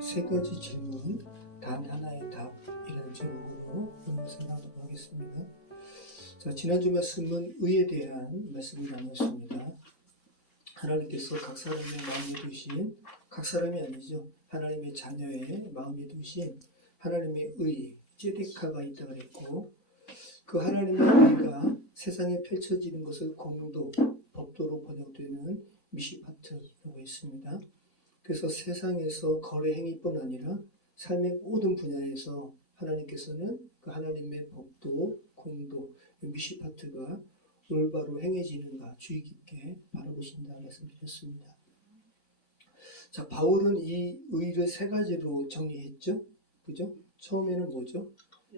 세 가지 질문, 단 하나의 답이라는 제목으로 오늘 말씀 나누도록 하겠습니다. 자, 지난주 말씀은 의에 대한 말씀을 나누었습니다. 하나님께서 각 사람의 마음에 두신, 각 사람이 아니죠, 하나님의 자녀의 마음에 두신 하나님의 의, 제데카가 있다고 그랬고, 그 하나님의 의가 세상에 펼쳐지는 것을 공도, 법도로 번역되는 미시파트라고 했습니다. 그래서 세상에서 거래 행위뿐 아니라 삶의 모든 분야에서 하나님께서는 그 하나님의 법도, 공도, 미시파트가 올바로 행해지는가 주의 깊게 바라보신다 말씀드렸습니다. 자, 바울은 이 의를 세 가지로 정리했죠. 그죠? 처음에는 뭐죠?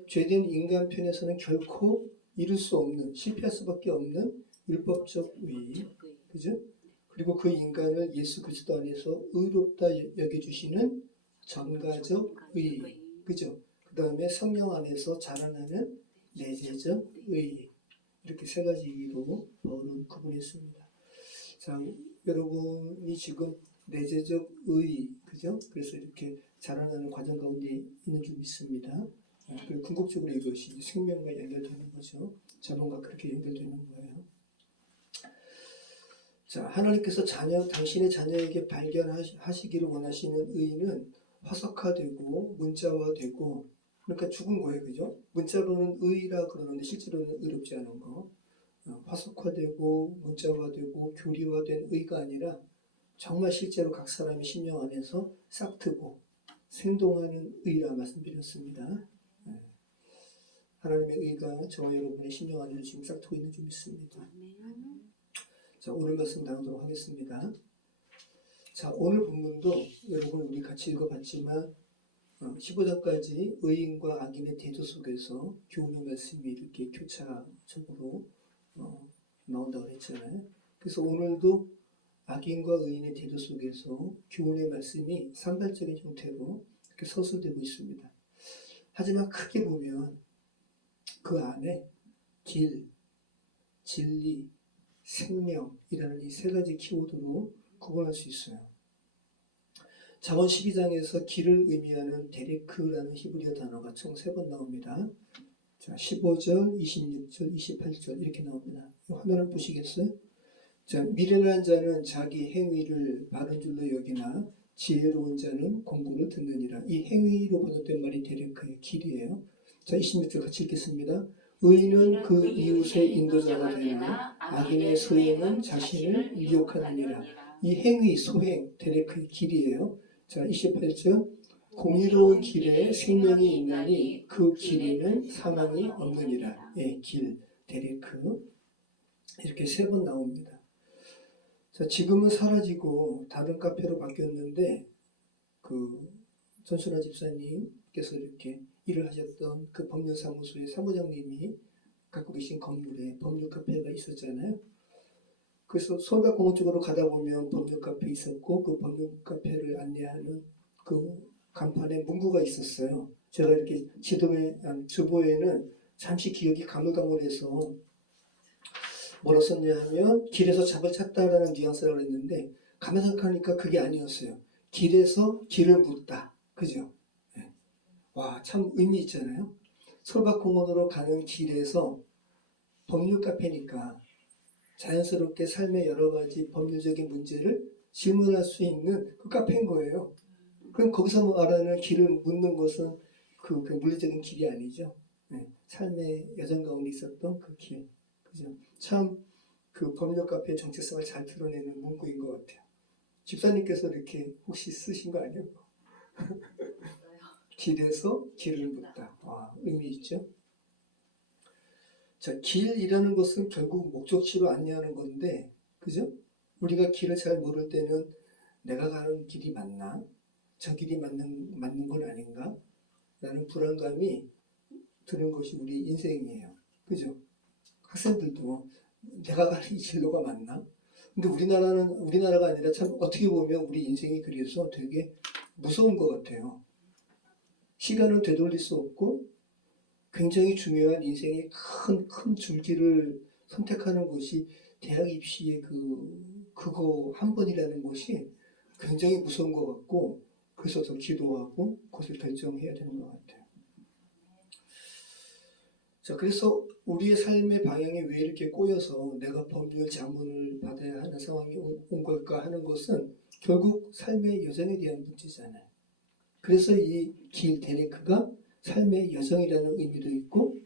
죄된 인간 편에서는 결코 이룰 수 없는, 실패할 수밖에 없는 율법적 의. 그죠? 그리고 그 인간을 예수 그리스도 안에서 의롭다 여겨주시는 전가적 의. 그죠? 그 다음에 성령 안에서 자라나는 내재적 의. 이렇게 세 가지 의로 바울은 구분했습니다. 자, 여러분이 지금 내재적 의, 그죠? 그래서 이렇게 자라나는 과정 가운데 있는 줄 믿습니다. 그리고 궁극적으로 이것이 생명과 연결되는 거죠. 자본과 그렇게 연결되는 거예요. 자, 하나님께서 당신의 자녀에게 발견하시기를 원하시는 의는 화석화되고 문자화되고, 그러니까 죽은 거예요. 그죠? 문자로는 의라 그러는데 실제로는 의롭지 않은 거. 화석화되고 문자화되고 교리화된 의가 아니라 정말 실제로 각 사람의 심령 안에서 싹트고 생동하는 의라 말씀드렸습니다. 하나님의 의가 저와 여러분의 심령 안에서 지금 싹트고 있는 줄 믿습니다. 자, 오늘 말씀 나누도록 하겠습니다. 자, 오늘 본문도 여러분 우리 같이 읽어봤지만 15장까지 의인과 악인의 대조 속에서 교훈의 말씀이 이렇게 교차적으로 나온다고 했잖아요. 그래서 오늘도 악인과 의인의 대조 속에서 교훈의 말씀이 산발적인 형태로 이렇게 서술되고 있습니다. 하지만 크게 보면 그 안에 길, 진리, 생명이라는 이 세 가지 키워드로 구분할 수 있어요. 잠언 12장에서 길을 의미하는 데레크라는 히브리어 단어가 총 3번 나옵니다. 자, 15절, 26절, 28절 이렇게 나옵니다. 화면을 보시겠어요? 자, 미련한 자는 자기 행위를 바른 줄로 여기나 지혜로운 자는 공부를 듣느니라. 이 행위로 번역된 말이 데레크의 길이에요. 자, 26절 같이 읽겠습니다. 의인은 그 이웃의 인도자가 되나 악인의 소행은 자신을 미혹하느니라. 이 행위, 소행, 데레크의 길이에요. 자, 28절. 공의로운 길에 생명이 있나니 그 길에는 사망이 없느니라. 예, 길, 데레크 이렇게 3번 나옵니다. 자, 지금은 사라지고 다른 카페로 바뀌었는데 그 전순아 집사님께서 이렇게 일을 하셨던 그 법률사무소의 사무장님이 갖고 계신 건물에 법률 카페가 있었잖아요. 그래서 서울대공원 쪽으로 가다 보면 법률 카페 있었고 그 법률 카페를 안내하는 그 간판에 문구가 있었어요. 제가 이렇게 주보에는 잠시 기억이 가물가물해서 뭐라 썼냐 하면 길에서 잡을 찾다라는 뉘앙스라고 했는데 가만 생각하니까 그게 아니었어요. 길에서 길을 묻다. 그죠? 네. 와, 참 의미 있잖아요. 솔밭공원으로 가는 길에서 법률 카페니까 자연스럽게 삶의 여러 가지 법률적인 문제를 질문할 수 있는 그 카페인 거예요. 그럼 거기서 말하는 길을 묻는 것은 그 물리적인 길이 아니죠. 네. 삶의 여정 가운데 있었던 그 길. 그죠? 참 그 법률 카페의 정체성을 잘 드러내는 문구인 것 같아요. 집사님께서 이렇게 혹시 쓰신 거 아니에요? 길에서 길을 묻다. 와, 의미 있죠? 자, 길이라는 것은 결국 목적지로 안내하는 건데, 그죠? 우리가 길을 잘 모를 때는 내가 가는 길이 맞나? 저 길이 맞는 건 아닌가? 라는 불안감이 드는 것이 우리 인생이에요. 그죠? 학생들도 내가 가는 이 진로가 맞나? 근데 우리나라가 아니라 참 어떻게 보면 우리 인생이 그래서 되게 무서운 것 같아요. 시간은 되돌릴 수 없고 굉장히 중요한 인생의 큰 줄기를 선택하는 것이 대학 입시의 그거 한 번이라는 것이 굉장히 무서운 것 같고 그래서 더 기도하고 그것을 결정해야 되는 것 같아요. 자, 그래서 우리의 삶의 방향이 왜 이렇게 꼬여서 내가 법률 자문을 받아야 하는 상황이 온 걸까 하는 것은 결국 삶의 여정에 대한 문제잖아요. 그래서 이 길 데레크가 삶의 여정이라는 의미도 있고,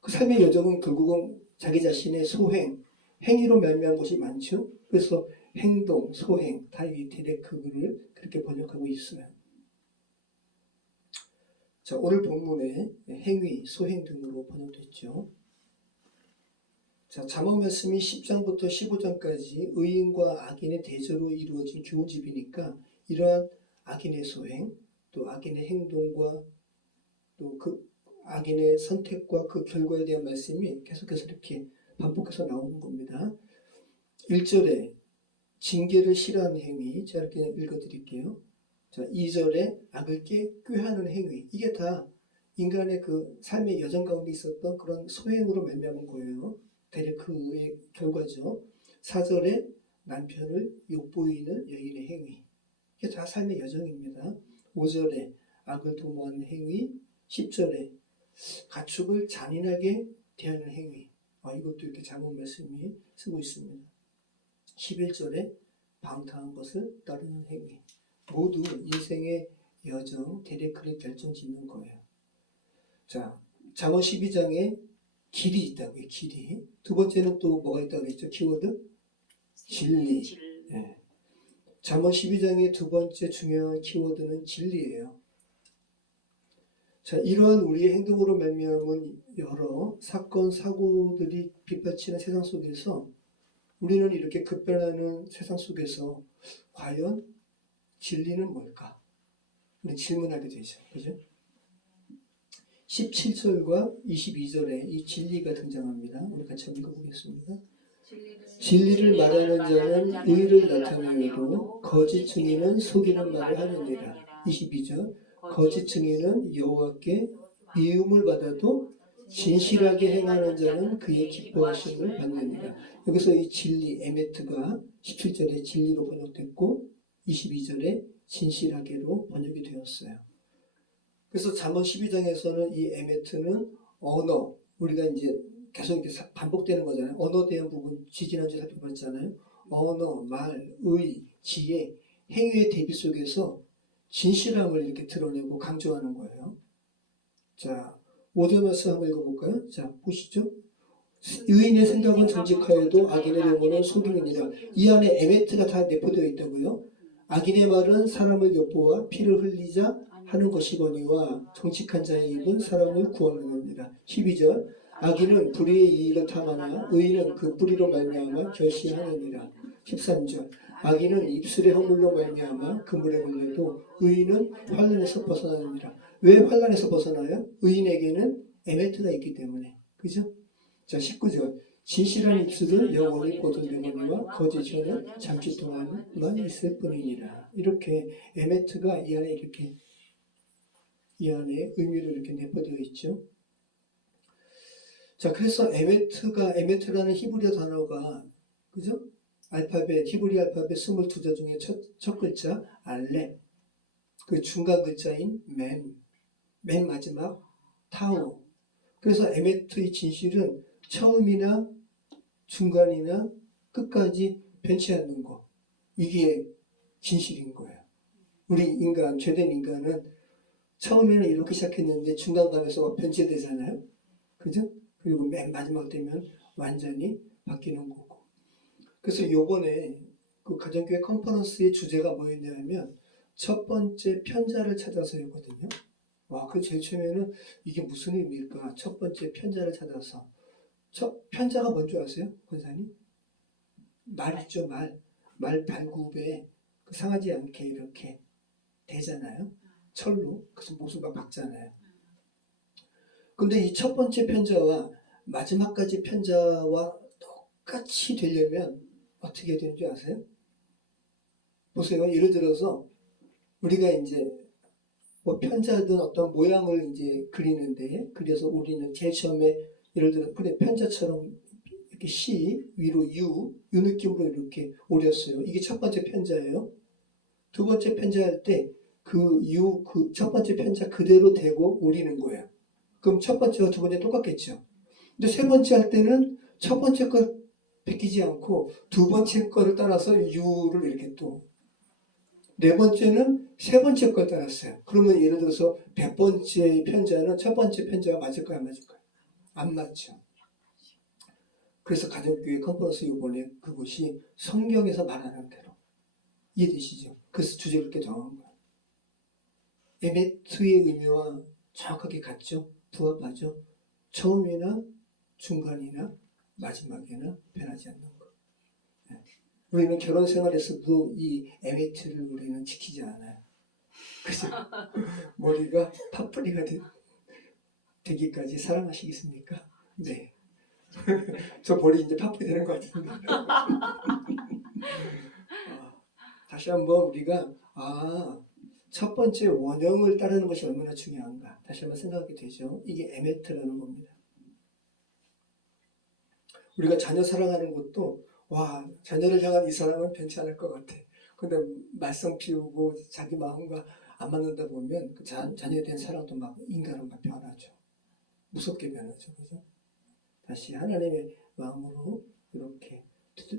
그 삶의 여정은 결국은 자기 자신의 소행, 행위로 말미암은 것이 많죠. 그래서 행동, 소행, 다 이 데레크를 그렇게 번역하고 있어요. 자, 오늘 본문에 행위, 소행 등으로 번역됐죠. 자, 잠언 말씀이 10장부터 15장까지 의인과 악인의 대조로 이루어진 교훈집이니까 이러한 악인의 소행, 또 악인의 행동과 또 그 악인의 선택과 그 결과에 대한 말씀이 계속해서 이렇게 반복해서 나오는 겁니다. 1절에 징계를 싫어하는 행위, 제가 이렇게 읽어드릴게요. 자, 2절에 악을 꾀하는 행위, 이게 다 인간의 그 삶의 여정 가운데 있었던 그런 소행으로 말미암은 거예요. 데레크의 결과죠. 4절에 남편을 욕보이는 여인의 행위, 이게 다 삶의 여정입니다. 5절에 악을 도모하는 행위, 10절에 가축을 잔인하게 대하는 행위, 이것도 이렇게 잠언 말씀이 쓰고 있습니다. 11절에 방탕한 것을 따르는 행위, 모두 인생의 여정, 데레크를 결정짓는 거예요. 자, 잠언 12장에 길이 있다고요. 길이. 두 번째는 또 뭐가 있다고 그랬죠? 키워드? 진리. 네. 잠언 12장의 두 번째 중요한 키워드는 진리예요. 자, 이러한 우리의 행동으로 말미암은 여러 사건, 사고들이 빗발치는 세상 속에서 우리는 이렇게 급변하는 세상 속에서 과연 진리는 뭘까? 우리 질문하게 되죠. 그죠? 17절과 22절에 이 진리가 등장합니다. 우리 같이 읽어보겠습니다. 진리를 말하는 자는 의를 나타내어도 거짓 증인은 속이는 말을 하느니라. 22절 거짓 증인은 여호와께 미움을 받아도 진실하게 행하는 자는 그의 기뻐하심을 받느니라. 여기서 이 진리, 에메트가 17절에 진리로 번역됐고 22절에 진실하게로 번역이 되었어요. 그래서 잠언 12장에서는 이 에메트는 언어, 우리가 이제 계속 이렇게 반복되는 거잖아요. 언어에 대한 부분 지지난주에 살펴봤잖아요. 언어, 말, 의, 지혜, 행위의 대비 속에서 진실함을 이렇게 드러내고 강조하는 거예요. 자, 5절 말씀 한번 읽어볼까요? 자, 보시죠. 의인의 생각은 정직하여도 악인의 영혼은 속이느니라. 이 안에 에메트가 다 내포되어 있다고요. 악인의 말은 사람을 엿보아 피를 흘리자 하는 것이거니와 정직한 자의 입은 사람을 구원하느니라. 12절 악인은 불의의 이익을 탐하나 의인은 그 뿌리로 말미암아 결시하느니라. 13절 악인은 입술의 허물로 말미암아 그물에 걸려도 의인은 환난에서 벗어나느니라. 왜 환난에서 벗어나요? 의인에게는 에메트가 있기 때문에. 그죠? 자, 19절 진실한 입술은 영원히 보존되거니와 거짓 혀는 잠시 동안만 있을 뿐이니라. 이렇게 에메트가 이 안에 이렇게 이 안에 의미로 이렇게 내포되어 있죠. 자, 그래서 에메트라는 히브리어 단어가, 그죠? 알파벳, 히브리 알파벳 22자 중에 첫 글자, 알렙. 그 중간 글자인 맨 마지막, 타우. 그래서 에메트의 진실은 처음이나 중간이나 끝까지 변치 않는 거. 이게 진실인 거예요. 우리 인간, 죄된 인간은 처음에는 이렇게 시작했는데 중간감에서 변질되잖아요. 그죠? 그리고 맨 마지막 되면 완전히 바뀌는 거고. 그래서 요번에 그 가정교회 컨퍼런스의 주제가 뭐였냐면 첫 번째 편자를 찾아서였거든요. 와, 그 제일 처음에는 이게 무슨 의미일까? 첫 번째 편자를 찾아서. 첫 편자가 뭔지 아세요? 권사님? 말 있죠, 말. 말 발굽에 상하지 않게 이렇게 되잖아요. 철로. 그래서 모수가 박잖아요. 근데 이 첫 번째 편자와 마지막까지 편자와 똑같이 되려면 어떻게 되는지 아세요? 보세요. 예를 들어서 우리가 이제 뭐 편자든 어떤 모양을 이제 그리는데, 그래서 우리는 제일 처음에 예를 들어 그래 편자처럼 이렇게 시 위로 유 느낌으로 이렇게 오렸어요. 이게 첫 번째 편자예요. 두 번째 편자할 때 그 첫 번째 편자 그대로 대고 올리는 거예요. 그럼 첫 번째와 두 번째 똑같겠죠. 근데 세 번째 할 때는 첫 번째 걸 베끼지 않고 두 번째 거를 따라서 U를 이렇게 또 네 번째는 세 번째 걸 따랐어요. 그러면 예를 들어서 100번째 편자는 첫 번째 편자가 맞을까요? 안 맞을까요? 안 맞죠. 그래서 가정교회 컨퍼런스 이번에 그것이 성경에서 말하는 대로 이해되시죠? 그래서 주제를 그렇게 정한 거예요. 에메트의 의미와 정확하게 같죠? 부합하죠? 처음이나 중간이나 마지막에나 변하지 않는 것. 우리는 결혼 생활에서도 이 에메트를 우리는 지키지 않아요. 그죠? 머리가 파뿌리가 되기까지 사랑하시겠습니까? 네. 저 머리 이제 파뿌리 되는 것 같은데. 다시 한번 우리가 첫 번째 원형을 따르는 것이 얼마나 중요한가 다시 한번 생각하게 되죠. 이게 에메트라는 겁니다. 우리가 자녀 사랑하는 것도 자녀를 향한 이 사랑은 변치 않을 것 같아. 근데 말썽 피우고 자기 마음과 안 맞는다 보면 그 자녀에 대한 사랑도 막 인간은 막 변하죠. 무섭게 변하죠. 그죠? 다시 하나님의 마음으로 이렇게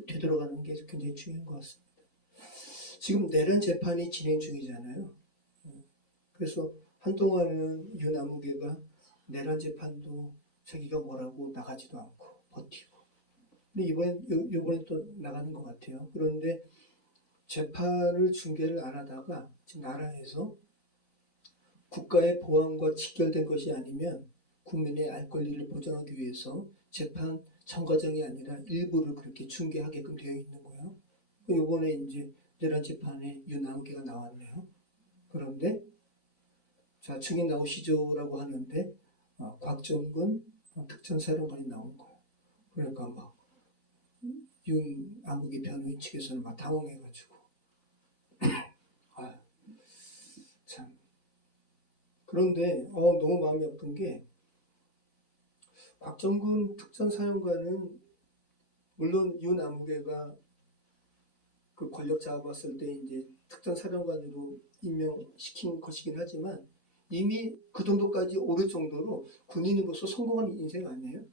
되돌아가는 게 굉장히 중요한 것 같습니다. 지금 내란 재판이 진행 중이잖아요. 그래서 한동안은 윤아무개가 내란 재판도 자기가 뭐라고 나가지도 않고 버티고. 근데 이번엔 또 나가는 것 같아요. 그런데 재판을 중계를 안 하다가 지금 나라에서 국가의 보안과 직결된 것이 아니면 국민의 알 권리를 보장하기 위해서 재판 전 과정이 아니라 일부를 그렇게 중계하게끔 되어 있는 거예요. 이번에 이제 내란 재판에 윤아무개가 나왔네요. 그런데 자, 증인 나오시죠라고 하는데 곽정근 특전사령관이 나온 거예요. 그러니까 막 윤아무개 변호인 측에서는 막 당황해가지고 참. 그런데 너무 마음이 아픈 게 곽정근 특전사령관은 물론 윤아무개가 그 권력 잡았을 때 이제 특전사령관으로 임명시킨 것이긴 하지만 이미 그 정도까지 오를 정도로 군인으로서 성공한 인생 아니에요?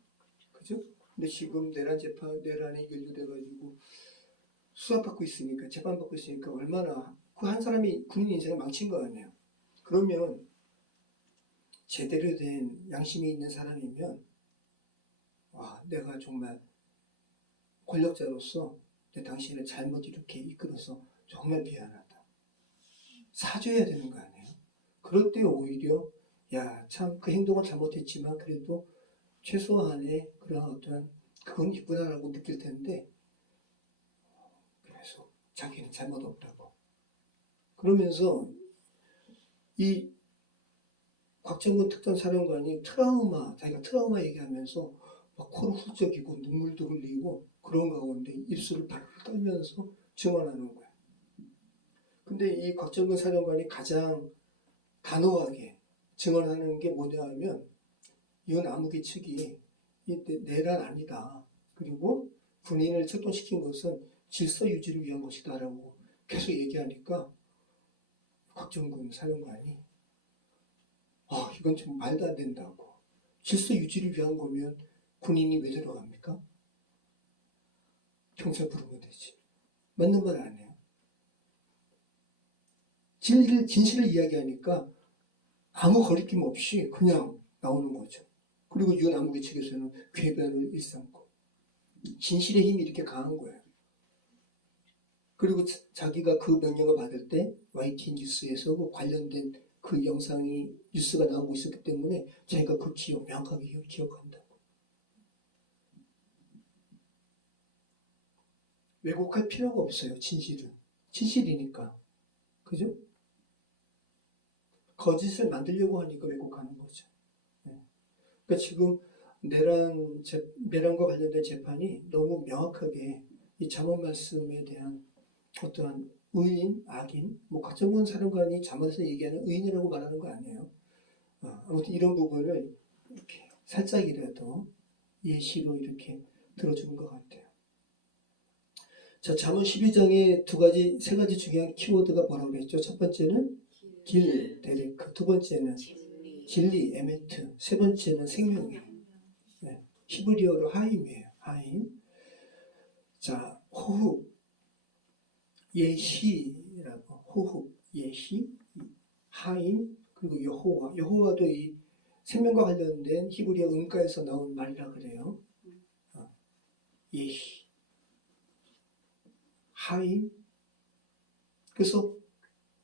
그죠? 근데 지금 내란에 연루돼가지고 수사받고 있으니까, 재판받고 있으니까 얼마나 그 한 사람이 군인 인생을 망친 거 아니에요? 그러면 제대로 된 양심이 있는 사람이면 내가 정말 권력자로서 당신을 잘못 이렇게 이끌어서 정말 미안하다. 사죄해야 되는 거 아니에요? 그럴 때 오히려 참 그 행동은 잘못했지만 그래도 최소한의 그런 어떤 그건 있구나라고 느낄 텐데 그래서 자기는 잘못 없다고 그러면서 이 곽정근 특전사령관이 자기가 트라우마 얘기하면서 막 코를 훌쩍이고 눈물도 흘리고 그런 가운데 입술을 바르르 떨면서 증언하는 거야. 근데 이 곽정근 사령관이 가장 단호하게 증언하는 게 뭐냐 하면 윤아무개 측이 내란 아니다. 그리고 군인을 출동시킨 것은 질서 유지를 위한 것이다 라고 계속 얘기하니까 곽정근 사령관이 이건 좀 말도 안 된다고. 질서 유지를 위한 거면 군인이 왜 들어갑니까? 경찰 부르면 되지. 맞는 말 아니에요. 진실을 이야기하니까 아무 거리낌 없이 그냥 나오는 거죠. 그리고 윤아무개 측에서는 궤변을 일삼고 진실의 힘이 이렇게 강한 거예요. 그리고 자기가 그 명령을 받을 때 YTN 뉴스에서 관련된 그 영상이 뉴스가 나오고 있었기 때문에 자기가 그 명확하게 기억한다고. 왜곡할 필요가 없어요. 진실은. 진실이니까. 그죠? 거짓을 만들려고 하니까 왜곡하는 거죠. 그러니까 지금 내란과 관련된 재판이 너무 명확하게 이 잠언 말씀에 대한 어떠한 의인, 악인, 곽정근 사령관이 잠언에서 얘기하는 의인이라고 말하는 거 아니에요. 아무튼 이런 부분을 이렇게 살짝이라도 예시로 이렇게 들어주는 것 같아요. 자, 잠언 12장에 세 가지 중요한 키워드가 뭐라고 그랬죠? 첫 번째는 길, 데레크. 두 번째는 진리, 에메트. 세 번째는 생명이에요. 네. 히브리어로 하임이에요. 하임. 자, 호흡, 예시라고. 호흡, 예시, 하임, 그리고 여호와. 여호와도 이 생명과 관련된 히브리어 음가에서 나온 말이라 그래요. 예시, 하임. 그래서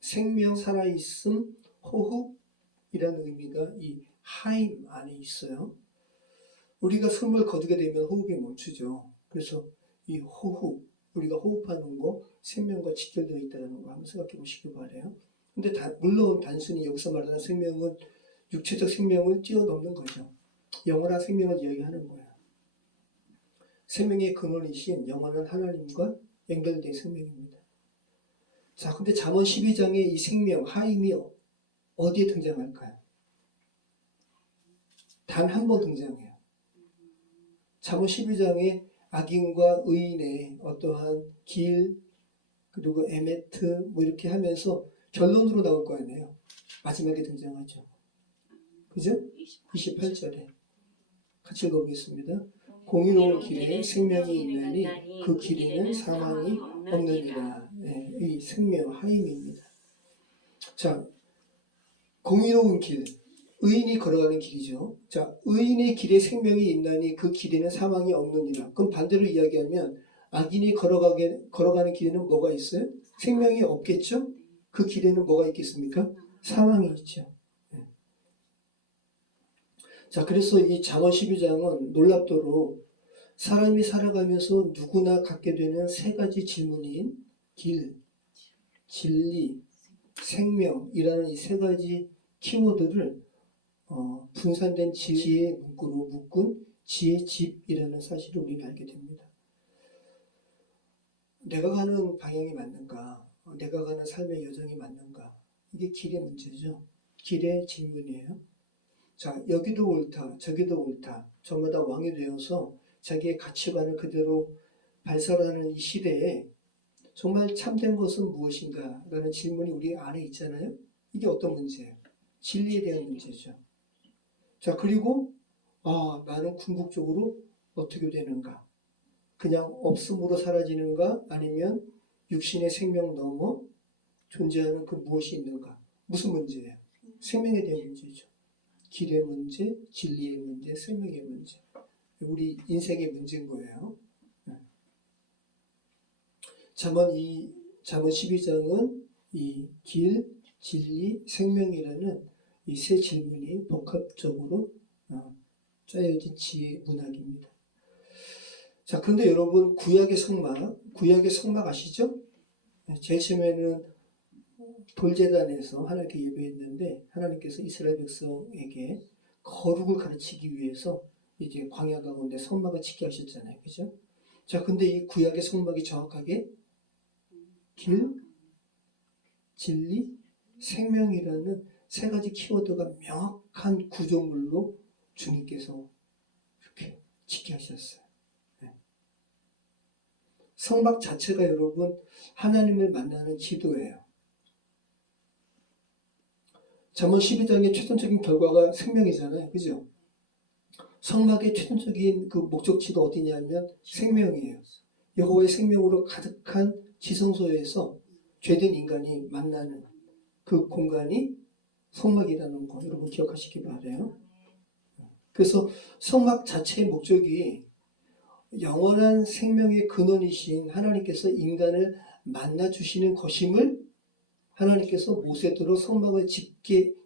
생명, 살아있음, 호흡이라는 의미가 이 하임 안에 있어요. 우리가 숨을 거두게 되면 호흡이 멈추죠. 그래서 이 호흡, 우리가 호흡하는 거 생명과 직결되어 있다는 거 한번 생각해 보시기 바라요. 근데 물론 단순히 여기서 말하는 생명은 육체적 생명을 뛰어넘는 거죠. 영원한 생명을 이야기하는 거예요. 생명의 근원이신 영원한 하나님과 연결된 생명입니다. 자, 근데 잠언 12장의 이 생명, 하임이 어디에 등장할까요? 단 한 번 등장해요. 잠언 12장에 악인과 의인의 어떠한 길, 그리고 에메트, 뭐 이렇게 하면서 결론으로 나올 거 아니에요. 마지막에 등장하죠. 그죠? 28절에. 같이 읽어보겠습니다. 공의로운 길에 생명이 있나니 그 길에는 사망이 없느니라. 네, 이 생명, 하임입니다. 자, 공의로운 길, 의인이 걸어가는 길이죠. 자, 의인의 길에 생명이 있나니 그 길에는 사망이 없느니라. 그럼 반대로 이야기하면 악인이 걸어가는 길에는 뭐가 있어요? 생명이 없겠죠? 그 길에는 뭐가 있겠습니까? 사망이 있죠. 네. 자, 그래서 이 잠언 12장은 놀랍도록 사람이 살아가면서 누구나 갖게 되는 세 가지 질문인 길, 진리, 생명이라는 이 세 가지 키워드를 분산된 지혜의 문구로 묶은 지혜 집이라는 사실을 우리는 알게 됩니다. 내가 가는 방향이 맞는가? 내가 가는 삶의 여정이 맞는가? 이게 길의 문제죠. 길의 질문이에요. 자, 여기도 옳다, 저기도 옳다. 저마다 왕이 되어서 자기의 가치관을 그대로 발설하는 이 시대에 정말 참된 것은 무엇인가? 라는 질문이 우리 안에 있잖아요. 이게 어떤 문제예요? 진리에 대한 문제죠. 자, 그리고 나는 궁극적으로 어떻게 되는가? 그냥 없음으로 사라지는가? 아니면 육신의 생명 넘어 존재하는 그 무엇이 있는가? 무슨 문제예요? 생명에 대한 문제죠. 길의 문제, 진리의 문제, 생명의 문제. 우리 인생의 문제인 거예요. 잠언 12장은 이 길, 진리, 생명이라는 이 세 질문이 복합적으로 짜여진 지혜 문학입니다. 자, 그런데 여러분 구약의 성막 아시죠? 제일 처음에는 돌제단에서 하나님께 예배했는데 하나님께서 이스라엘 백성에게 거룩을 가르치기 위해서 이제 광야 가운데 성막을 짓게 하셨잖아요. 그죠? 자, 근데 이 구약의 성막이 정확하게 길, 진리, 생명이라는 세 가지 키워드가 명확한 구조물로 주님께서 이렇게 짓게 하셨어요. 네. 성막 자체가 여러분 하나님을 만나는 지도예요. 잠언 12장의 최종적인 결과가 생명이잖아요. 그죠? 성막의 최종적인 그 목적지가 어디냐면 생명이에요. 여호와의 생명으로 가득한 지성소에서 죄된 인간이 만나는 그 공간이 성막이라는 거 여러분 기억하시기 바라요. 그래서 성막 자체의 목적이 영원한 생명의 근원이신 하나님께서 인간을 만나주시는 것임을 하나님께서 모세대로 성막을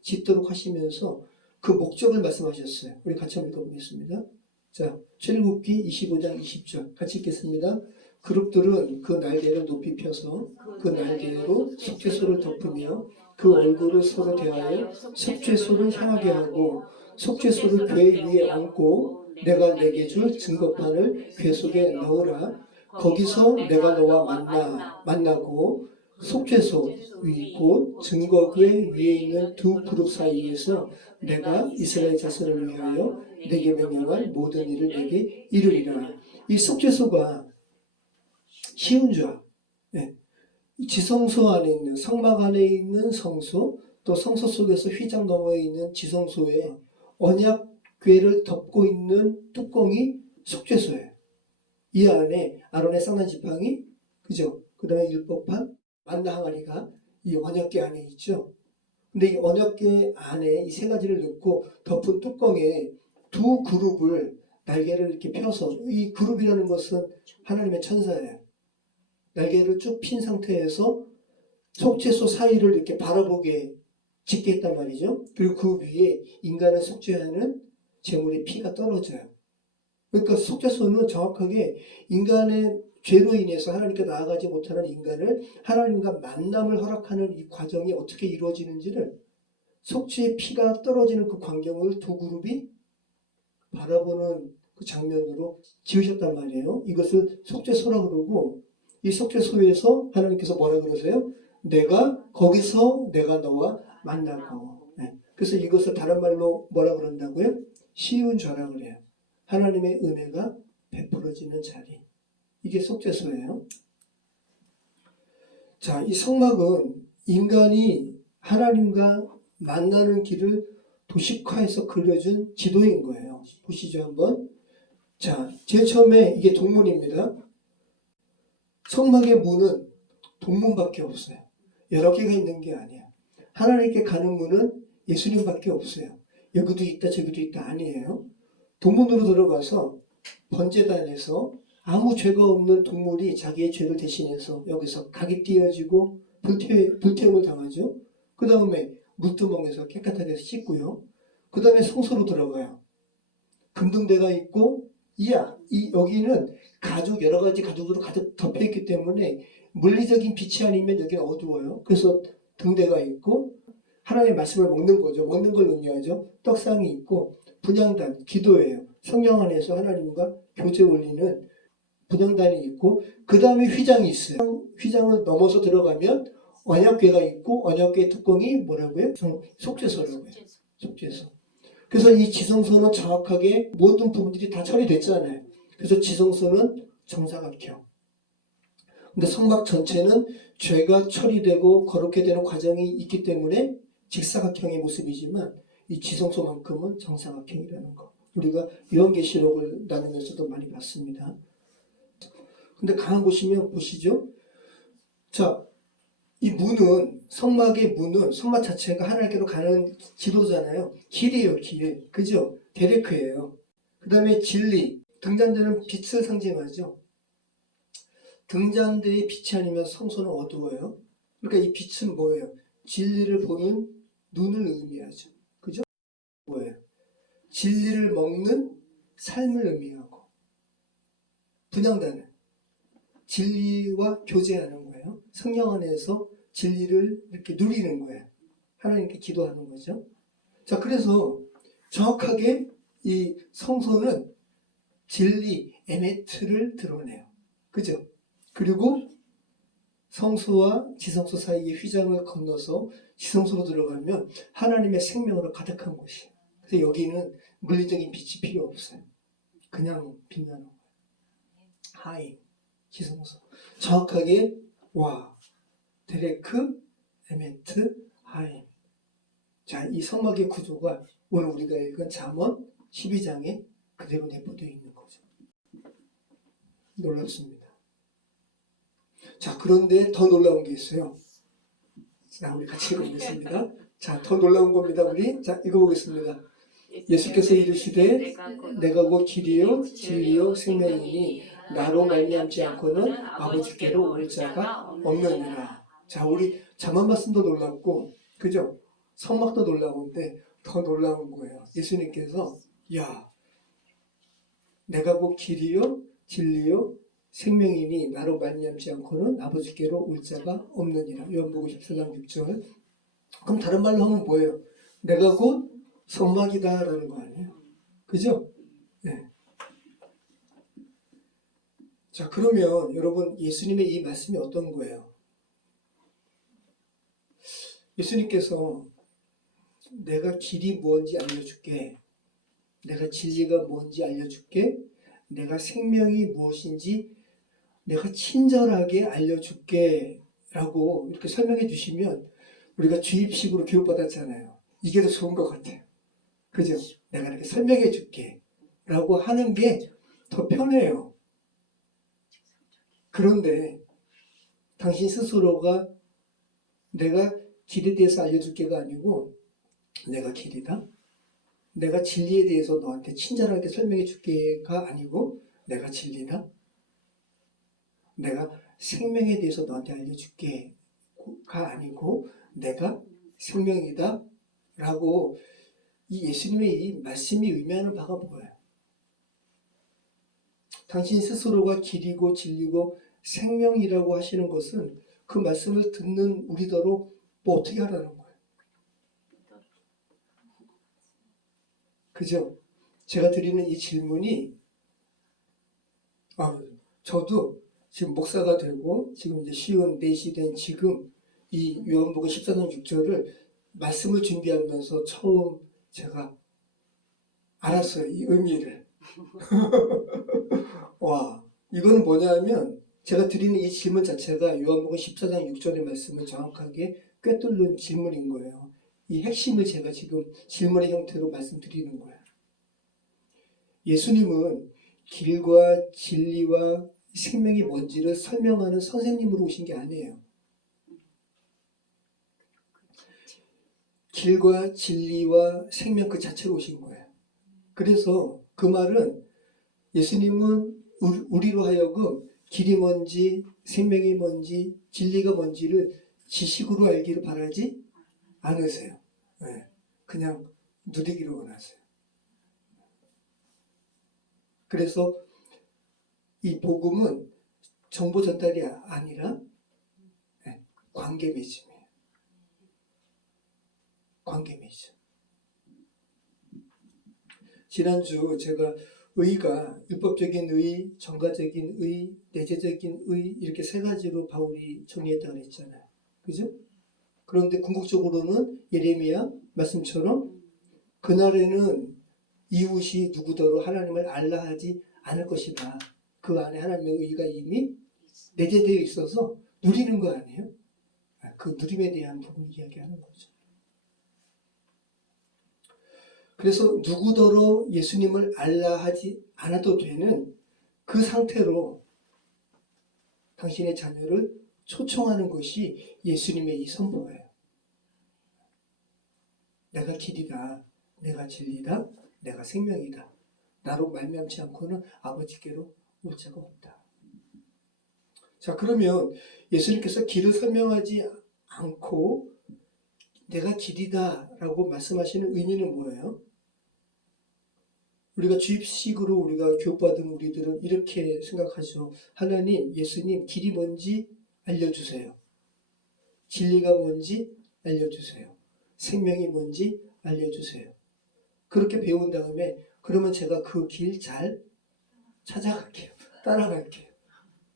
짓도록 하시면서 그 목적을 말씀하셨어요. 우리 같이 한번 읽어보겠습니다. 자, 출애굽기 25장 20절 같이 읽겠습니다. 그룹들은 그 날개를 높이 펴서 그 날개로 속죄소를 덮으며 그 얼굴을 서로 대하여 속죄소를 향하게 하고 속죄소를 궤 위에 얹고 내가 내게 줄 증거판을 궤 속에 넣으라. 거기서 내가 너와 만나고 속죄소 위 곧 증거궤 위에 있는 두 그룹 사이에서 내가 이스라엘 자손을 위하여 내게 명령할 모든 일을 내게 이루리라. 이 속죄소가 쉬운 조합. 네. 지성소 안에 있는 성막 안에 있는 성소, 또 성소 속에서 휘장 너머에 있는 지성소에 언약궤를 덮고 있는 뚜껑이 속죄소예요. 이 안에 아론의 쌍난 지팡이, 그죠? 그 다음에 율법판, 만나 항아리가 이 언약궤 안에 있죠. 근데 이 언약궤 안에 이 세 가지를 넣고 덮은 뚜껑에 두 그룹을 날개를 이렇게 펴서, 이 그룹이라는 것은 하나님의 천사예요. 날개를 쭉 핀 상태에서 속죄소 사이를 이렇게 바라보게 짓게 했단 말이죠. 그리고 그 위에 인간을 속죄하는 제물의 피가 떨어져요. 그러니까 속죄소는 정확하게 인간의 죄로 인해서 하나님께 나아가지 못하는 인간을 하나님과 만남을 허락하는 이 과정이 어떻게 이루어지는지를, 속죄의 피가 떨어지는 그 광경을 두 그룹이 바라보는 그 장면으로 지으셨단 말이에요. 이것을 속죄소라고 그러고, 이 속죄소에서 하나님께서 뭐라 그러세요? 거기서 내가 너와 만나고. 네. 그래서 이것을 다른 말로 뭐라 그런다고요? 쉬운 좌라 그래요. 하나님의 은혜가 베풀어지는 자리. 이게 속죄소예요. 자, 이 성막은 인간이 하나님과 만나는 길을 도식화해서 그려준 지도인 거예요. 보시죠, 한번. 자, 제일 처음에 이게 동문입니다. 성막의 문은 동문밖에 없어요. 여러 개가 있는 게 아니야. 하나님께 가는 문은 예수님밖에 없어요. 여기도 있다 저기도 있다 아니에요. 동문으로 들어가서 번제단에서 아무 죄가 없는 동물이 자기의 죄를 대신해서 여기서 각이 띄어지고 불태움을 당하죠. 그 다음에 물두멍에서 깨끗하게 씻고요. 그 다음에 성소로 들어가요. 금등대가 있고 여기는 여러 가지 가죽으로 가득 덮여있기 때문에 물리적인 빛이 아니면 여기는 어두워요. 그래서 등대가 있고 하나님의 말씀을 먹는 거죠. 먹는 걸 의미하죠. 떡상이 있고 분향단, 기도예요. 성령 안에서 하나님과 교제 올리는 분향단이 있고, 그 다음에 휘장이 있어요. 휘장을 넘어서 들어가면 언약궤가 있고, 언약궤 뚜껑이 뭐라고요? 속죄소라고요. 속죄소. 그래서 이 지성소는 정확하게 모든 부분들이 다 처리됐잖아요. 그래서 지성소는 정사각형. 근데 성막 전체는 죄가 처리되고 거룩게 되는 과정이 있기 때문에 직사각형의 모습이지만 이 지성소만큼은 정사각형이라는 거. 우리가 요한계시록을 나누면서도 많이 봤습니다. 근데 가만 보시면 보시죠. 자, 이 문은, 성막의 문은, 성막 자체가 하나님께로 가는 지도잖아요. 길이에요, 길. 그죠? 데레크예요. 그 다음에 진리. 등잔대는 빛을 상징하죠. 등잔대의 빛이 아니면 성소는 어두워요. 그러니까 이 빛은 뭐예요? 진리를 보는 눈을 의미하죠. 그죠? 뭐예요? 진리를 먹는 삶을 의미하고, 분향단은 진리와 교제하는 거예요. 성령 안에서 진리를 이렇게 누리는 거예요. 하나님께 기도하는 거죠. 자, 그래서 정확하게 이 성소는 진리, 에메트를 드러내요. 그죠? 그리고 성소와 지성소 사이의 휘장을 건너서 지성소로 들어가면 하나님의 생명으로 가득한 곳이에요. 그래서 여기는 물리적인 빛이 필요 없어요. 그냥 빛나는 거예요. 하이, 지성소. 정확하게 데레크, 에메트, 하이. 자, 이 성막의 구조가 오늘 우리가 읽은 잠언 12장에 그대로 내포되어 있는 거죠. 놀랍습니다. 자, 그런데 더 놀라운 게 있어요. 자, 우리 같이 읽어보겠습니다. 자, 더 놀라운 겁니다, 우리. 자, 읽어보겠습니다. 예수께서 이르시되 내가 곧 길이요 진리요 생명이니 나로 말미암지 않고는 아버지께로 올 자가 없느니라. 자, 우리 잠언 말씀도 놀랍고, 그죠? 성막도 놀라운데 더 놀라운 거예요. 예수님께서 내가 곧 길이요 진리요 생명이니 나로 말미암지 않고는 아버지께로 올 자가 없느니라. 요한복음 14장 6절. 그럼 다른 말로 하면 뭐예요? 내가 곧 성막이다 라는 거 아니에요? 그죠? 네. 자, 그러면 여러분, 예수님의 이 말씀이 어떤 거예요? 예수님께서 내가 길이 뭔지 알려줄게, 내가 진리가 뭔지 알려줄게, 내가 생명이 무엇인지 내가 친절하게 알려줄게 라고 이렇게 설명해 주시면 우리가 주입식으로 교육받았잖아요. 이게 더 좋은 것 같아요. 그죠? 내가 이렇게 설명해 줄게 라고 하는 게 더 편해요. 그런데 당신 스스로가 내가 길에 대해서 알려줄게가 아니고 내가 길이다. 내가 진리에 대해서 너한테 친절하게 설명해 줄게가 아니고 내가 진리다. 내가 생명에 대해서 너한테 알려줄게가 아니고 내가 생명이다. 라고 이 예수님의 이 말씀이 의미하는 바가 뭐예요? 당신 스스로가 길이고 진리고 생명이라고 하시는 것은 그 말씀을 듣는 우리더러 뭐 어떻게 하라는 거예요? 그죠? 제가 드리는 이 질문이 저도 지금 목사가 되고 지금 이제 시은 4시 된 지금 이 요한복음 14장 6절을 말씀을 준비하면서 처음 제가 알았어요. 이 의미를. 와, 이거는 뭐냐면 제가 드리는 이 질문 자체가 요한복음 14장 6절의 말씀을 정확하게 꿰뚫는 질문인 거예요. 이 핵심을 제가 지금 질문의 형태로 말씀드리는 거예요. 예수님은 길과 진리와 생명이 뭔지를 설명하는 선생님으로 오신 게 아니에요. 길과 진리와 생명 그 자체로 오신 거예요. 그래서 그 말은 예수님은 우리로 하여금 길이 뭔지 생명이 뭔지 진리가 뭔지를 지식으로 알기를 바라지 않으세요. 네. 그냥 누리기를 원하세요. 그래서 이 복음은 정보 전달이 아니라 관계 맺음이에요. 관계 맺음. 지난주 제가 의가 율법적인 의, 정가적인 의, 내재적인 의 이렇게 세 가지로 바울이 정리했다고 했잖아요. 그죠? 그런데 궁극적으로는 예레미야 말씀처럼 그날에는 이웃이 누구더러 하나님을 알라 하지 않을 것이다. 그 안에 하나님의 의가 이미 내재되어 있어서 누리는 거 아니에요? 그 누림에 대한 부분을 이야기하는 거죠. 그래서 누구더러 예수님을 알라 하지 않아도 되는 그 상태로 당신의 자녀를 초청하는 것이 예수님의 이 선포예요. 내가 길이다, 내가 진리다, 내가 생명이다. 나로 말미암지 않고는 아버지께로 올 자가 없다. 자, 그러면 예수님께서 길을 설명하지 않고 내가 길이다 라고 말씀하시는 의미는 뭐예요? 우리가 주입식으로 우리가 교육받은 우리들은 이렇게 생각하죠. 하나님, 예수님, 길이 뭔지 알려주세요. 진리가 뭔지 알려주세요. 생명이 뭔지 알려주세요. 그렇게 배운 다음에 그러면 제가 그 길 잘 찾아갈게요. 따라갈게요.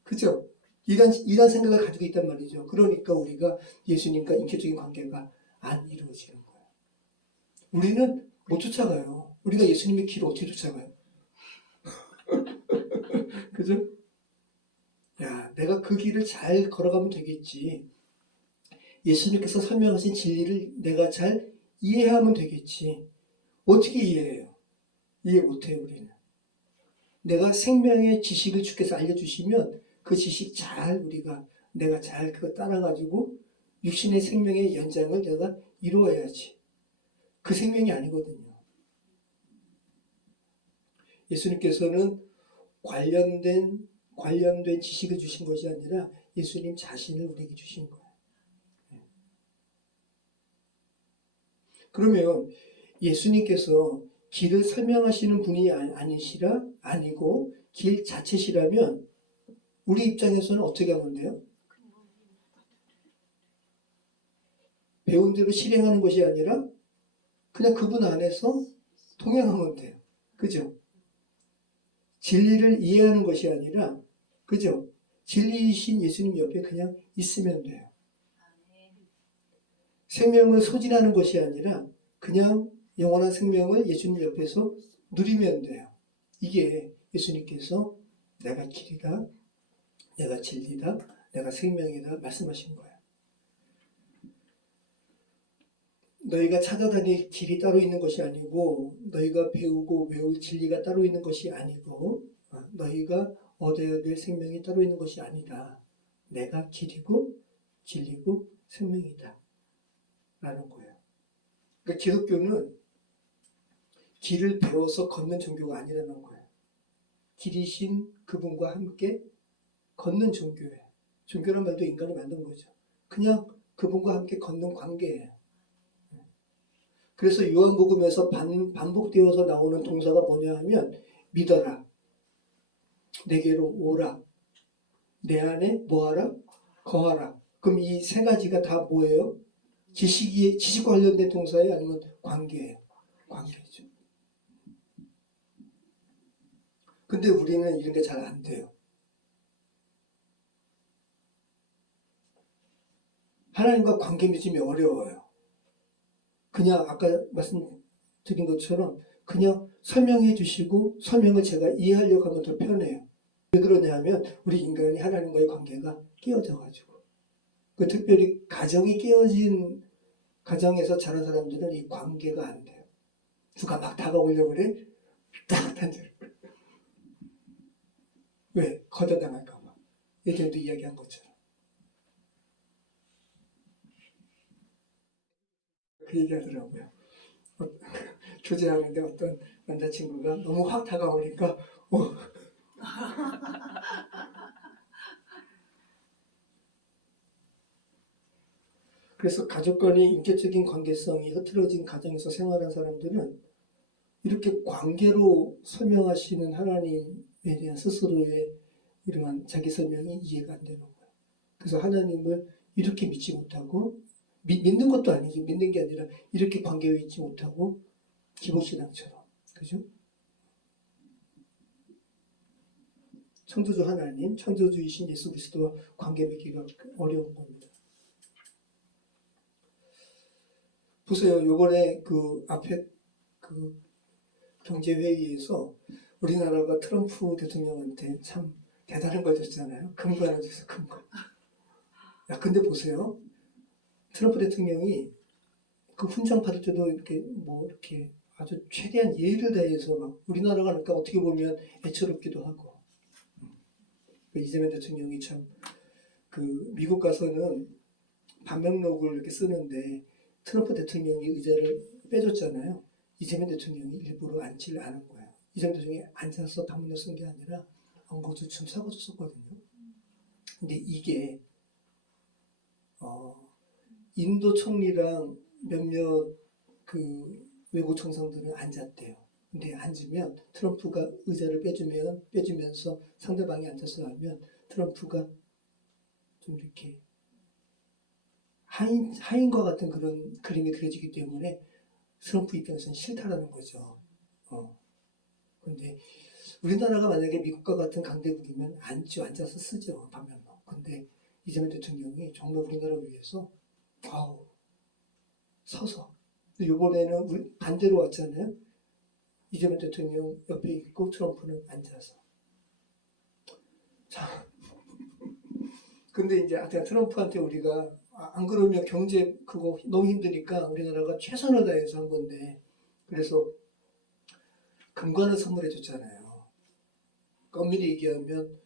그죠? 이런 생각을 가지고 있단 말이죠. 그러니까 우리가 예수님과 인격적인 관계가 안 이루어지는 거예요. 우리는 못 쫓아가요. 우리가 예수님의 길을 어떻게 쫓아가요? 그죠? 야, 내가 그 길을 잘 걸어가면 되겠지. 예수님께서 설명하신 진리를 내가 잘 이해하면 되겠지. 어떻게 이해해요? 이해 못해요, 우리는. 내가 생명의 지식을 주께서 알려주시면 그 지식 잘 내가 잘 그거 따라가지고 육신의 생명의 연장을 내가 이루어야지. 그 생명이 아니거든요. 예수님께서는 관련된 지식을 주신 것이 아니라 예수님 자신을 우리에게 주신 거예요. 그러면 예수님께서 길을 설명하시는 분이 아니고 길 자체시라면 우리 입장에서는 어떻게 하면 돼요? 배운 대로 실행하는 것이 아니라 그냥 그분 안에서 동행하면 돼요. 그죠? 진리를 이해하는 것이 아니라, 그죠? 진리이신 예수님 옆에 그냥 있으면 돼요. 생명을 소진하는 것이 아니라 그냥 영원한 생명을 예수님 옆에서 누리면 돼요. 이게 예수님께서 내가 길이다, 내가 진리다, 내가 생명이다 말씀하신 거예요. 너희가 찾아다닐 길이 따로 있는 것이 아니고 너희가 배우고 외울 진리가 따로 있는 것이 아니고 너희가 얻어야 될 생명이 따로 있는 것이 아니다. 내가 길이고 진리고 생명이다. 라는 거예요. 그러니까 기독교는 길을 배워서 걷는 종교가 아니라는 거예요. 길이신 그분과 함께 걷는 종교예요. 종교란 말도 인간이 만든 거죠. 그냥 그분과 함께 걷는 관계예요. 그래서 요한복음에서 반복되어서 나오는 동사가 뭐냐 하면 믿어라, 내게로 오라, 내 안에 뭐하라? 거하라. 그럼 이 세 가지가 다 뭐예요? 지식 관련된 동사예요? 아니면 관계예요? 관계죠. 근데 우리는 이런 게 잘 안 돼요. 하나님과 관계 맺음이 어려워요. 그냥 아까 말씀드린 것처럼 그냥 설명해 주시고 설명을 제가 이해하려고 하면 더 편해요. 왜 그러냐 하면 우리 인간이 하나님과의 관계가 깨어져 가지고 특별히 가정이 깨어진 가정에서 자란 사람들은 이 관계가 안 돼요. 누가 막 다가오려고 그래? 딱 단절. 왜? 거절당할까 봐. 예전에도 이야기한 것처럼. 그 얘기하더라고요. 교제하는데 어떤 남자친구가 너무 확 다가오니까 그래서 가족 간의 인격적인 관계성이 흐트러진 가정에서 생활한 사람들은 이렇게 관계로 설명하시는 하나님에 대한 스스로의 이러한 자기 설명이 이해가 안 되는 거예요. 그래서 하나님을 이렇게 믿지 못하고 믿는 것도 아니지. 믿는 게 아니라 이렇게 관계에 있지 못하고 기복신앙처럼. 그죠? 창조주 하나님, 창조주이신 예수 그리스도와 관계 맺기가 어려운 겁니다. 보세요. 요번에 그 앞에 그 경제회의에서 우리나라가 트럼프 대통령한테 참 대단한 걸 줬잖아요. 금관을 줘서 금관. 야, 근데 보세요. 트럼프 대통령이 그 훈장 받을 때도 이렇게 이렇게 아주 최대한 예의를 다해서 막 우리나라가 그러니까 어떻게 보면 애처롭기도 하고. 이재명 대통령이 참 그 미국 가서는 반면록을 이렇게 쓰는데 트럼프 대통령이 의자를 빼줬잖아요. 이재명 대통령이 일부러 앉지를 않은 거예요. 이재명 대통령이 앉아서 방문을 쓴 게 아니라 엉거주춤 서거줬었거든요. 근데 이게 인도 총리랑 몇몇 그 외국 정상들은 앉았대요. 근데 앉으면 트럼프가 의자를 빼주면서 상대방이 앉아서 하면 트럼프가 좀 이렇게 하인과 같은 그런 그림이 그려지기 때문에 트럼프 입장에서는 싫다라는 거죠. 근데 우리나라가 만약에 미국과 같은 강대국이면 앉아서 쓰죠. 반면로. 근데 이재명 대통령이 정말 우리나라를 위해서 서서. 이번에는 반대로 왔잖아요. 이재명 대통령 옆에 있고 트럼프는 앉아서. 자, 근데 이제 트럼프한테 우리가 안 그러면 경제 그거 너무 힘드니까 우리나라가 최선을 다해서 한 건데 그래서 금관을 선물해 줬잖아요. 엄밀히 얘기하면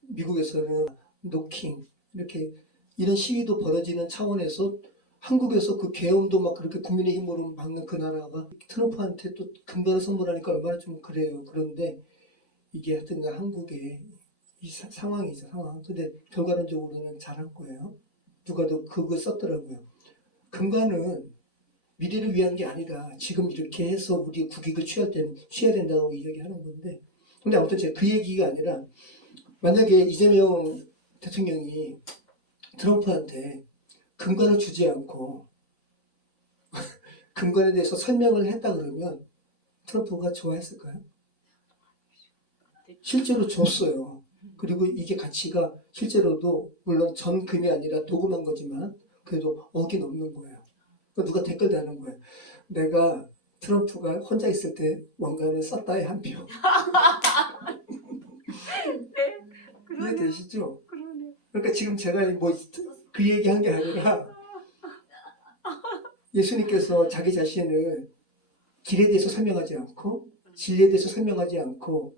미국에서는 노킹 이렇게 이런 시위도 벌어지는 차원에서 한국에서 그 계엄도 막 그렇게 국민의힘으로 막는 그 나라가 트럼프한테 또 금관을 선물하니까 얼마나 좀 그래요. 그런데 이게 하여튼간 한국의 이 상황이죠, 상황. 근데 결과론적으로는 잘한 거예요. 누가 더 그걸 썼더라고요. 금관은 미래를 위한 게 아니라 지금 이렇게 해서 우리 국익을 취해야 된다고 이야기하는 건데 근데 아무튼 제가 그 얘기가 아니라 만약에 이재명 대통령이 트럼프한테 금관을 주지 않고 금관에 대해서 설명을 했다 그러면 트럼프가 좋아했을까요? 실제로 줬어요. 그리고 이게 가치가 실제로도 물론 전금이 아니라 도금한 거지만 그래도 억이 넘는 거예요. 그러니까 누가 댓글 다는 거예요. 내가 트럼프가 혼자 있을 때 뭔가를 썼다에 한 표. 네. 이해되시죠? 그러니까 지금 제가 뭐 그 얘기한 게 아니라 예수님께서 자기 자신을 길에 대해서 설명하지 않고 진리에 대해서 설명하지 않고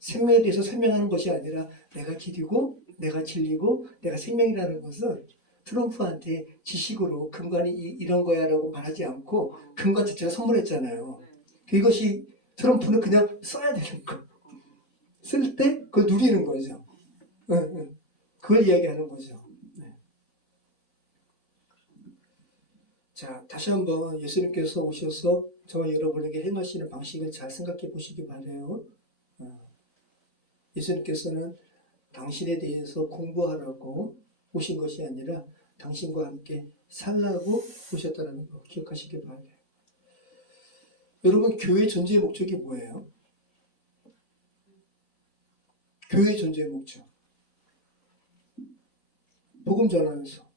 생명에 대해서 설명하는 것이 아니라 내가 길이고 내가 진리고 내가 생명이라는 것은 트럼프한테 지식으로 근간이 이런 거야 라고 말하지 않고 근간 자체가 선물했잖아요. 이것이 트럼프는 그냥 써야 되는 거. 쓸 때 그걸 누리는 거죠. 그걸 이야기하는 거죠. 자, 다시 한번 예수님께서 오셔서 저와 여러분에게 행하시는 방식을 잘 생각해 보시기 바라요. 예수님께서는 당신에 대해서 공부하라고 오신 것이 아니라 당신과 함께 살라고 오셨다는 거 기억하시기 바라요. 여러분, 교회 존재의 목적이 뭐예요? 교회 존재의 목적. 복음 전하면서.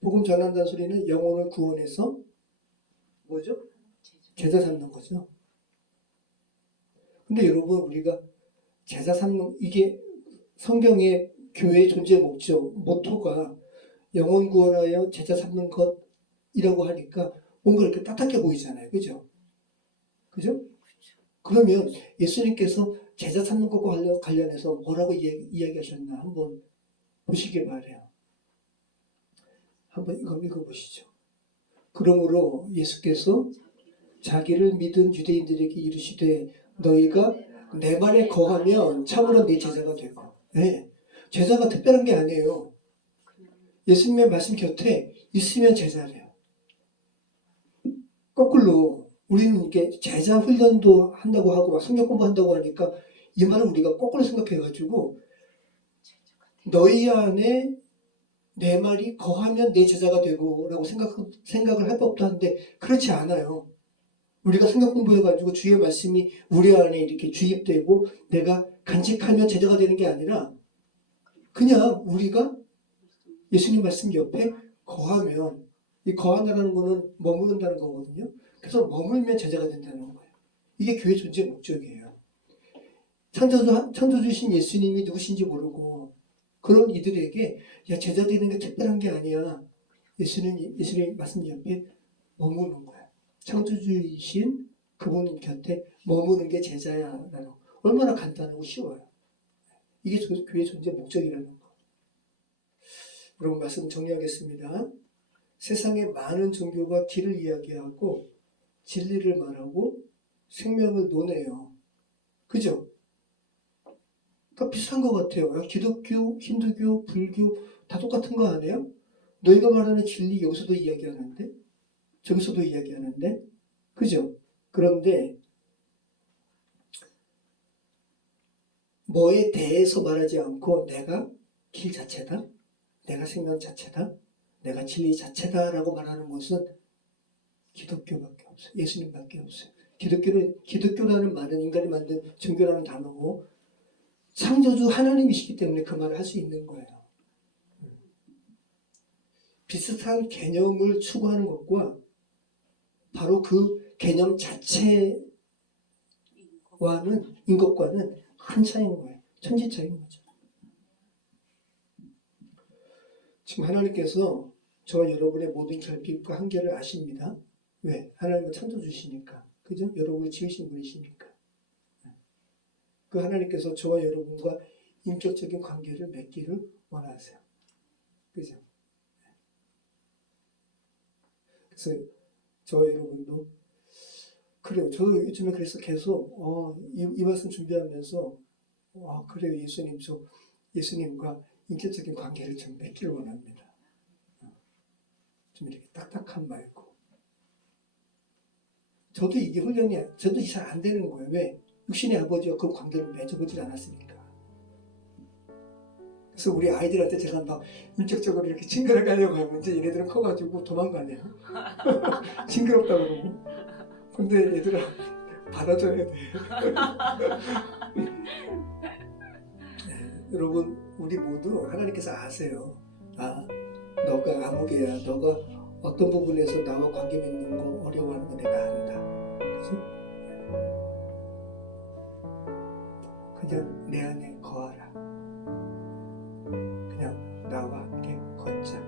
복음 전한다는 소리는 영혼을 구원해서 뭐죠? 제자 삼는 거죠. 근데 여러분, 우리가 제자 삼는, 이게 성경의 교회의 존재 목적, 모토가 영혼 구원하여 제자 삼는 것이라고 하니까 뭔가 이렇게 딱딱해 보이잖아요. 그죠? 그죠? 그러면 예수님께서 제자 삼는 것과 관련해서 뭐라고 이야기하셨나 한번 보시기 바라요. 한번 이거 읽어보시죠. 그러므로 예수께서 자기를 믿은 유대인들에게 이르시되 너희가 내 말에 거하면 참으로 내 제자가 되고. 네. 제자가 특별한 게 아니에요. 예수님의 말씀 곁에 있으면 제자래요. 거꾸로 우리는 이게 제자 훈련도 한다고 하고 성경 공부한다고 하니까 이 말을 우리가 거꾸로 생각해가지고 너희 안에 내 말이 거하면 내 제자가 되고 라고 생각을 할 법도 한데 그렇지 않아요. 우리가 성경 공부해가지고 주의 말씀이 우리 안에 이렇게 주입되고 내가 간직하면 제자가 되는 게 아니라 그냥 우리가 예수님 말씀 옆에 거하면, 이 거한다는 거는 머무른다는 거거든요. 그래서 머물면 제자가 된다는 거예요. 이게 교회 존재 목적이에요. 창조주신 예수님이 누구신지 모르고 그런 이들에게 야 제자 되는 게 특별한 게 아니야. 예수님 말씀 옆에 머무는 거야. 창조주이신 그분 곁에 머무는 게 제자야. 라는 거. 얼마나 간단하고 쉬워요. 이게 교회 존재 목적이라는 거. 여러분 말씀 정리하겠습니다. 세상에 많은 종교가 길을 이야기하고 진리를 말하고 생명을 논해요. 그죠? 그러니까 비슷한 것 같아요. 기독교, 힌두교, 불교 다 똑같은 거 아니에요? 너희가 말하는 진리 여기서도 이야기하는데 저기서도 이야기하는데 그죠? 그런데 뭐에 대해서 말하지 않고 내가 길 자체다, 내가 생명 자체다, 내가 진리 자체다라고 말하는 것은 기독교밖에 없어요. 예수님밖에 없어요. 기독교라는 말은 인간이 만든 종교라는 단어고 창조주 하나님이시기 때문에 그 말을 할 수 있는 거예요. 비슷한 개념을 추구하는 것과 바로 그 개념 자체와는 인것과는 큰 차이인 거예요. 천지 차이인 거죠. 지금 하나님께서 저와 여러분의 모든 결핍과 한계를 아십니다. 왜? 하나님은 창조주시니까. 그죠? 여러분을 지으신 분이시니까. 그 하나님께서 저와 여러분과 인격적인 관계를 맺기를 원하세요. 그죠? 그래서 저와 여러분도 그래요. 저도 요즘에 그래서 계속 이 말씀 준비하면서 그래요. 예수님과 인격적인 관계를 좀 맺기를 원합니다. 좀 이렇게 딱딱한 말고. 저도 이게 저도 잘 안 되는 거예요. 왜? 육신의 아버지와 그 관계를 맺어보질 않았으니까. 그래서 우리 아이들한테 제가 막 인격적으로 이렇게 친근하게 하려고 하면 이제 얘네들은 커가지고 도망가네요. 징그럽다고 그러고. 근데 얘들아 받아줘야 돼. 네, 여러분 우리 모두 하나님께서 아세요. 너가 아무개야. 너가 어떤 부분에서 나와 관계 맺는 거 어려워하는 거 내가 안다. 그죠? 그냥 내 안에 거하라. 그냥 나와 함께 걷자.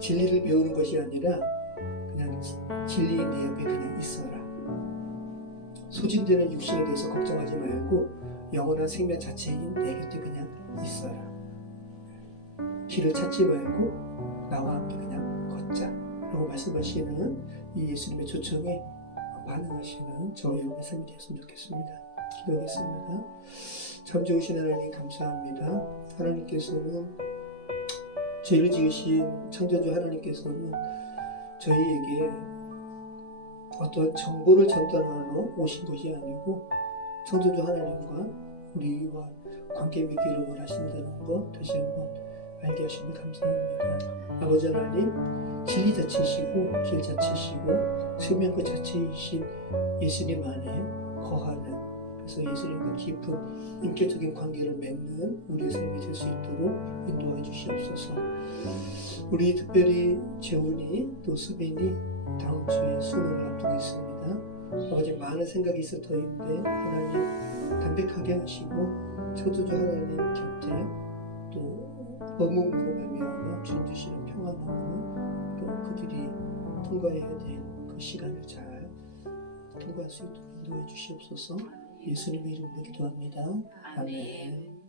진리를 배우는 것이 아니라 그냥 진리의 내 옆에 그냥 있어라. 소진되는 육신에 대해서 걱정하지 말고 영원한 생명 자체인 내 곁에 그냥 있어라. 길을 찾지 말고 나와 함께 그냥 걷자 라고 말씀하시는 이 예수님의 초청에 반응하시는 저와 여러분의 삶이 되었으면 좋겠습니다. 기도하겠습니다. 참 좋으신 하나님 감사합니다. 하나님께서는 죄를 지으신 창조주 하나님께서는 저희에게 어떤 정보를 전달하러 오신 것이 아니고 창조주 하나님과 우리와 관계 맺기를 원하신다는 것 다시 한번 알게 하시니 감사합니다. 아버지 하나님, 진리 자체이시고 길 자체이시고 생명 그 자체이신 예수님 안에 거하는, 그래서 예수님과 깊은 인격적인 관계를 맺는 우리의 삶이 될 수 있도록 인도해 주시옵소서. 우리 특별히 재훈이 또 수빈이 다음 주에 수능을 앞두고 있습니다. 아버지 많은 생각이 있을 터인데 하나님 담백하게 하시고 창조주 하나님 곁에 또 머뭇므로 말미암아 주님 주시는 평안함으로 또 그들이 통과해야 될 그 시간을 잘 통과할 수 있도록 인도해 주시옵소서. 예수님의 이름으로 기도합니다. 아멘.